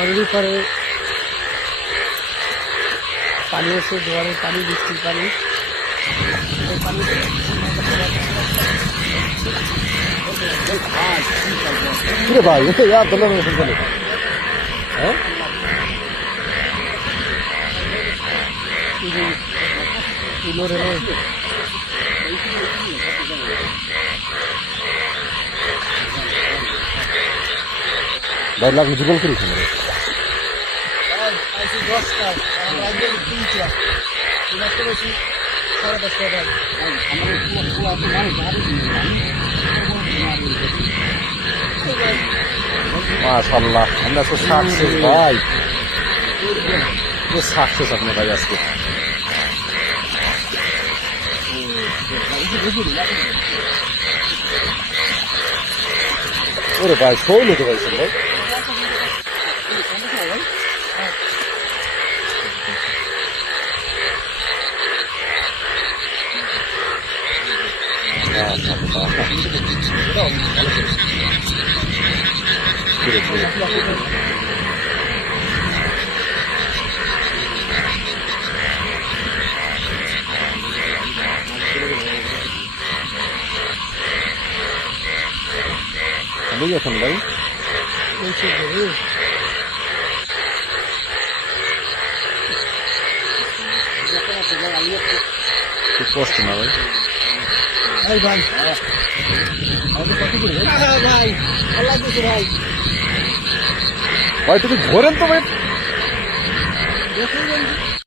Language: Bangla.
ঘরের উপরে পানি আছে, জোয়ারের পানি, বৃষ্টির পানি। ভাই আর ধরলাম হ্যাঁ ভাই লাগবে যুগল করিস না মাশাআল্লাহ আমরা তো সাকসেস ভাই পুরো সাকসেস আপনার ভাই আজকে ওরে ভাই শোল হতে পারছেন ভাই বুঝেছেন ভাই খুব কষ্ট না ভাই ভাই ভাই তুমি ধরেন তো ভাই